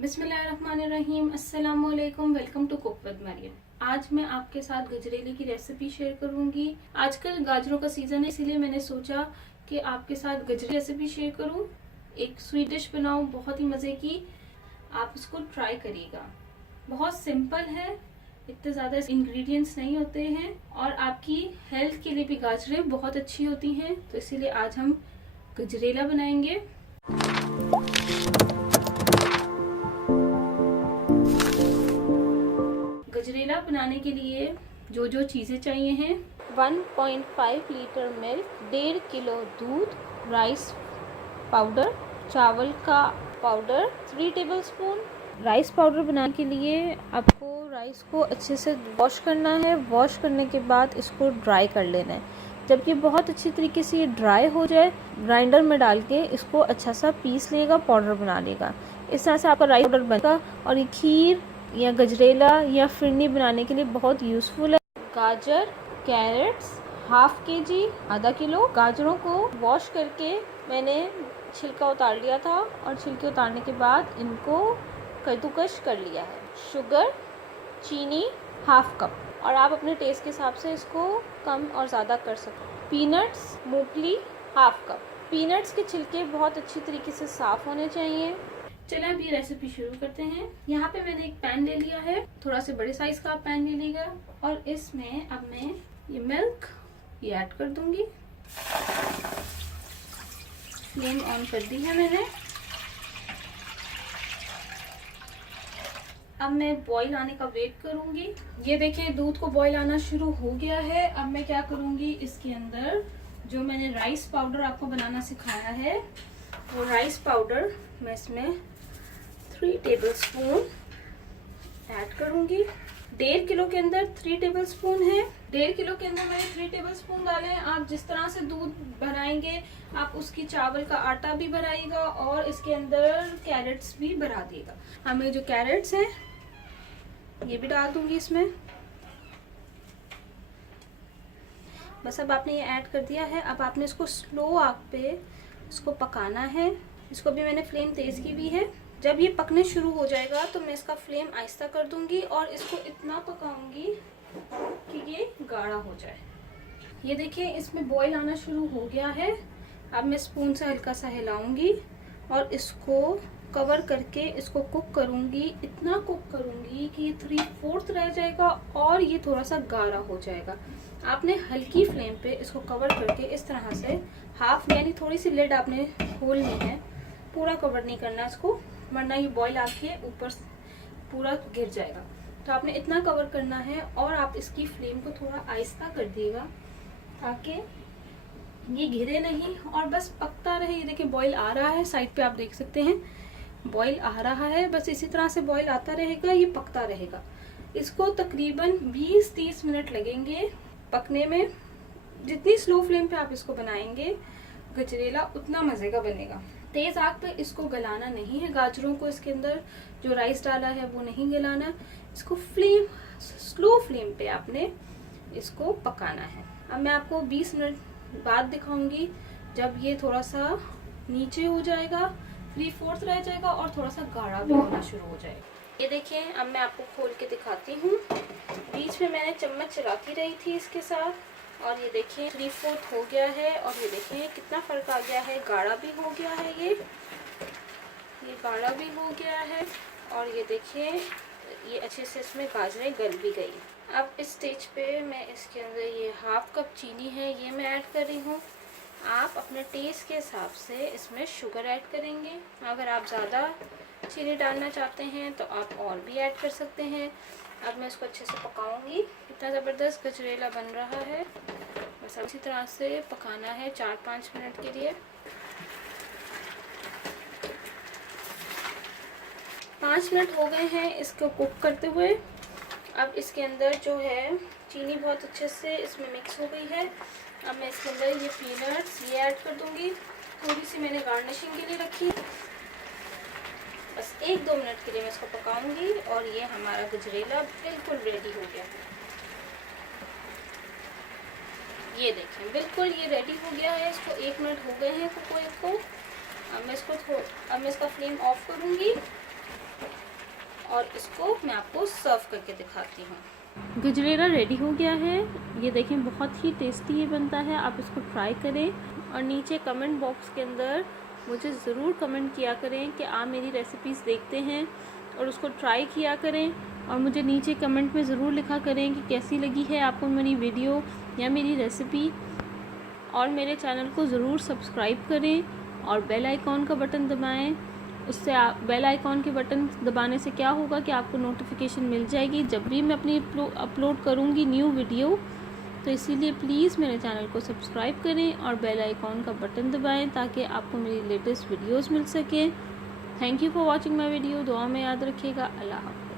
बिस्मिल्लाहिर्रहमानिर्रहीम। अस्सलाम वालेकुम। Welcome to cook with Maryam. आज मैं आपके साथ गजरेले की रेसिपी शेयर करूंगी। आजकल गाजरों का सीजन है, इसीलिए मैंने सोचा कि आपके साथ गजरेले रेसिपी शेयर करूं। एक स्वीट डिश बनाऊं बहुत ही मजे की। आप इसको ट्राई करिएगा। बहुत सिंपल है, इतने ज्यादा इंग्रेडिएंट्स नहीं होते हैं और आपकी हेल्थ के लिए भी गाजरें बहुत अच्छी होती हैं। तो इसीलिए आज हम गजरेला बनाएंगे। गजरेला बनाने के लिए जो जो चीज़ें चाहिए हैं: 1.5 लीटर मिल्क, 1.5 किलो दूध, राइस पाउडर, चावल का पाउडर 3 टेबलस्पून। राइस पाउडर बनाने के लिए आपको राइस को अच्छे से वॉश करना है। वॉश करने के बाद इसको ड्राई कर लेना है। जब ये बहुत अच्छी तरीके से ये ड्राई हो जाए, ग्राइंडर में डाल के इसको अच्छा सा पीस लेगा, पाउडर बना लेगा। इस तरह से आपका राइस पाउडर बनेगा और ये खीर या गजरेला या फिरनी बनाने के लिए बहुत यूज़फुल है। गाजर, कैरेट्स हाफ केजी, आधा किलो। गाजरों को वॉश करके मैंने छिलका उतार लिया था और छिलके उतारने के बाद इनको कद्दूकस कर लिया है। शुगर, चीनी हाफ कप, और आप अपने टेस्ट के हिसाब से इसको कम और ज़्यादा कर सकते हैं। पीनट्स, मूंगफली हाफ कप। पीनट्स के छिलके बहुत अच्छी तरीके से साफ होने चाहिए। चलिए अब ये रेसिपी शुरू करते हैं। यहाँ पे मैंने एक पैन ले लिया है, थोड़ा से बड़े साइज का पैन ले लीजिएगा और इसमें अब मैं ये मिल्क ये ऐड कर दूंगी। फ्लेम ऑन कर दी है मैंने। अब मैं बॉईल आने का वेट करूंगी। ये देखिए दूध को बॉईल आना शुरू हो गया है। अब मैं क्या करूंगी, इसके अंदर जो मैंने राइस पाउडर आपको बनाना सिखाया है वो राइस पाउडर मैं इसमें 3 टेबलस्पून ऐड करूंगी। 1.5 किलो के अंदर 3 टेबलस्पून है। 1.5 किलो के अंदर मैंने 3 टेबलस्पून डाले हैं। आप जिस तरह से दूध भराएंगे आप उसकी चावल का आटा भी भराइएगा और इसके अंदर कैरेट्स भी भरा दिएगा। हमें जो कैरेट्स हैं ये भी डाल दूंगी इसमें। बस अब आपने ये ऐड कर दिया है। अब आपने इसको स्लो आग पे इसको पकाना है। इसको भी मैंने फ्लेम तेज की हुई है। जब ये पकने शुरू हो जाएगा तो मैं इसका फ्लेम आहिस्ता कर दूंगी और इसको इतना पकाऊंगी कि ये गाढ़ा हो जाए। ये देखिए इसमें बॉईल आना शुरू हो गया है। अब मैं स्पून से हल्का सा हिलाऊंगी और इसको कवर करके इसको कुक करूंगी। इतना कुक करूंगी कि ये 3/4 रह जाएगा और ये थोड़ा सा गाढ़ा हो जाएगा। आपने हल्की फ्लेम पे इसको कवर करके इस तरह से हाफ, यानी थोड़ी सी लिड आपने खोलनी है, पूरा कवर नहीं करना इसको, वरना ये बॉईल आके ऊपर पूरा गिर जाएगा। तो आपने इतना कवर करना है और आप इसकी फ्लेम को थोड़ा आहिस्ता कर दिएगा ताकि ये घिरे नहीं और बस पकता रहे। ये देखिए बॉईल आ रहा है, साइड पे आप देख सकते हैं बॉईल आ रहा है। बस इसी तरह से बॉईल आता रहेगा, ये पकता रहेगा। इसको तकरीबन 20-30 मिनट लगेंगे पकने में। जितनी स्लो फ्लेम पे आप इसको बनाएंगे गजरेला उतना मजे का बनेगा। तेज आग पे इसको गलाना नहीं है। गाजरों को इसके अंदर जो राइस डाला है वो नहीं गलाना, इसको स्लो फ्लेम पे आपने इसको पकाना है। अब मैं आपको 20 मिनट बाद दिखाऊंगी जब ये थोड़ा सा नीचे हो जाएगा, 3/4 रह जाएगा और थोड़ा सा गाढ़ा भी होना शुरू हो जाएगा। ये देखिए अब मैं आपको खोल के दिखाती हूँ। बीच में मैंने चम्मच चलाती रही थी इसके साथ और ये देखिए 3/4 हो गया है और ये देखिए कितना फर्क आ गया है। गाढ़ा भी हो गया है, ये गाढ़ा भी हो गया है और ये देखिए ये अच्छे से इसमें गाजरें गल भी गई। अब इस स्टेज पे मैं इसके अंदर ये हाफ कप चीनी है ये मैं ऐड कर रही हूँ। आप अपने टेस्ट के हिसाब से इसमें शुगर ऐड करेंगे। अगर आप ज़्यादा चीनी डालना चाहते हैं तो आप और भी ऐड कर सकते हैं। अब मैं इसको अच्छे से पकाऊंगी। इतना ज़बरदस्त गजरेला बन रहा है। बस इसी तरह से पकाना है 4-5 मिनट के लिए। 5 मिनट हो गए हैं इसको कुक करते हुए। अब इसके अंदर जो है चीनी बहुत अच्छे से इसमें मिक्स हो गई है। अब मैं इसके अंदर ये पीनट्स ये ऐड कर दूंगी। थोड़ी सी मैंने गार्निशिंग के लिए रखी। बस 1-2 मिनट के लिए मैं इसको पकाऊंगी और ये हमारा गजरेला बिल्कुल रेडी हो गया है। ये देखें बिल्कुल ये रेडी हो गया है। इसको 1 मिनट हो गए हैं कुक को। अब मैं इसका फ्लेम ऑफ करूंगी और इसको मैं आपको सर्व करके दिखाती हूँ। गजरेला रेडी हो गया है। ये देखें बहुत ही टेस्टी ये बनता है, आप इसको ट्राई करें और नीचे कमेंट बॉक्स के अंदर मुझे ज़रूर कमेंट किया करें कि आप मेरी रेसिपीज़ देखते हैं और उसको ट्राई किया करें, और मुझे नीचे कमेंट में ज़रूर लिखा करें कि कैसी लगी है आपको मेरी वीडियो या मेरी रेसिपी, और मेरे चैनल को ज़रूर सब्सक्राइब करें और बेल आइकॉन का बटन दबाएं। उससे बेल आइकॉन के बटन दबाने से क्या होगा कि आपको नोटिफिकेशन मिल जाएगी जब भी मैं अपनी अपलोड करूँगी न्यू वीडियो। तो इसीलिए प्लीज़ मेरे चैनल को सब्सक्राइब करें और बेल आइकॉन का बटन दबाएं ताकि आपको मेरी लेटेस्ट वीडियोस मिल सके। Thank you for watching my video. दुआ में याद रखिएगा। अल्लाह हाफ़िज़।